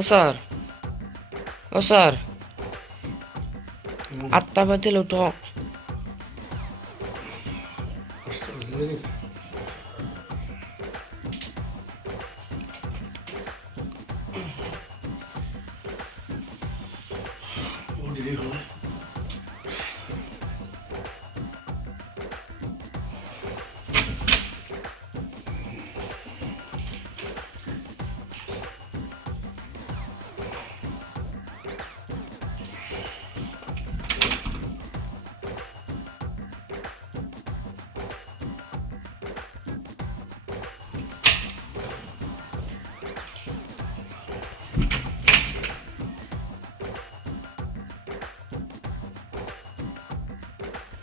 sir ও sir 8টা বাজিল উঠক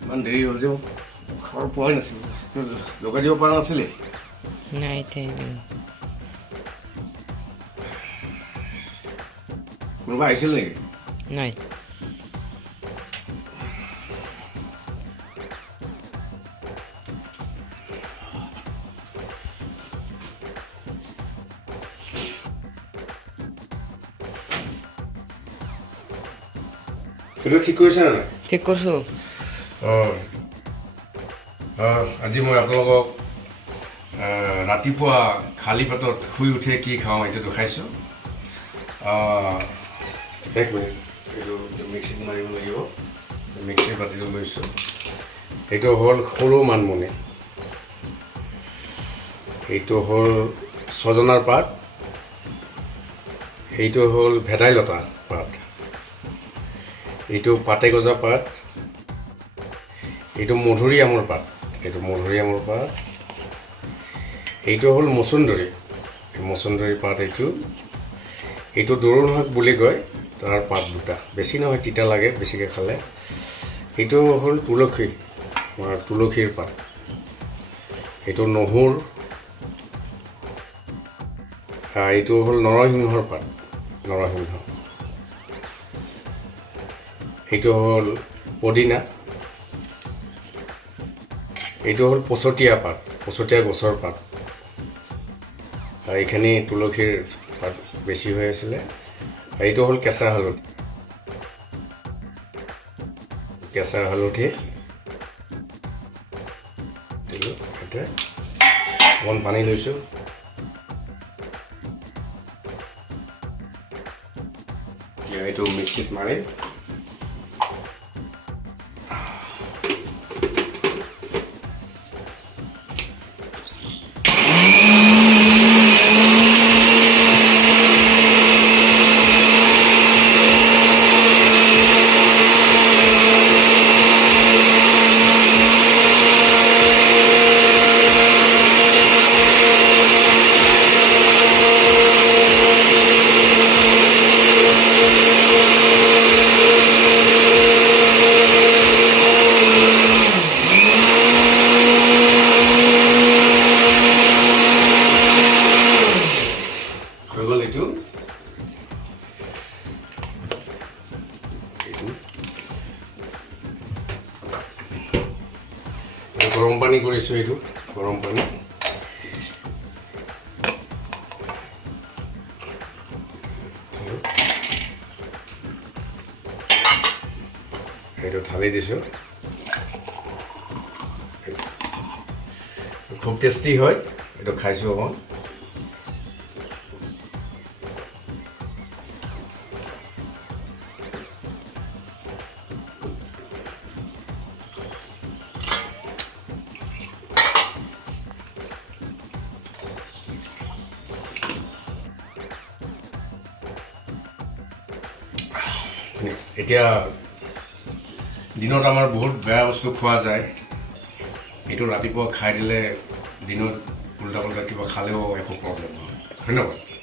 ইমান দেৰি হ'ল যে খবৰ পোৱাই নাছিলোঁ লগাই দিব পৰা নাছিলি নাই কোনোবা আহিছিল নেকি নাই কিন্তু ঠিক কৰিছে নে নাই ঠিক কৰিছোঁ আজি মই আপোনালোকক ৰাতিপুৱা খালী পেটত শুই উঠি কি খাওঁ এইটো দেখাইছোঁ এক মিনিট এইটো মিক্সিত মাৰিব লাগিব মিক্সিৰ বাতিটো লৈছোঁ এইটো হ'ল সৰু মানমুনি এইটো হ'ল ছজনাৰ পাত এইটো হ'ল ভেদাইলতা পাত এইটো পাতে গজা পাত এইটো মধুৰিআমৰ পাত এইটো হ'ল মচুন্দৰী পাত এইটো দৰুণ শাক বুলি কয় তাৰ পাত দুটা বেছি নহয় তিতা লাগে বেছিকৈ খালে এইটো হ'ল তুলসীৰ পাত এইটো নহৰু এইটো হ'ল নৰসিংহৰ পাত এইটো হ'ল পদিনা এইটো হ'ল পচতীয়া গছৰ পাত এইখিনি তুলসীৰ পাত বেছি হৈ আছিলে এইটো হ'ল কেঁচা হালধি এতিয়া অকণমান পানী লৈছোঁ এতিয়া এইটো মিক্সিত মাৰি হৈ গ'ল এইটো গৰম পানী কৰিছোঁ এইটো গৰম পানী এইটো ঢালি দিছোঁ খুব টেষ্টি হয় এইটো খাইছোঁ অকণ এতিয়া দিনত আমাৰ বহুত বেয়া বস্তু খোৱা যায় এইটো ৰাতিপুৱা খাই দিলে দিনত উল্টা পুল্টা কিবা খালেও একো প্ৰব্লেম নহয় ধন্যবাদ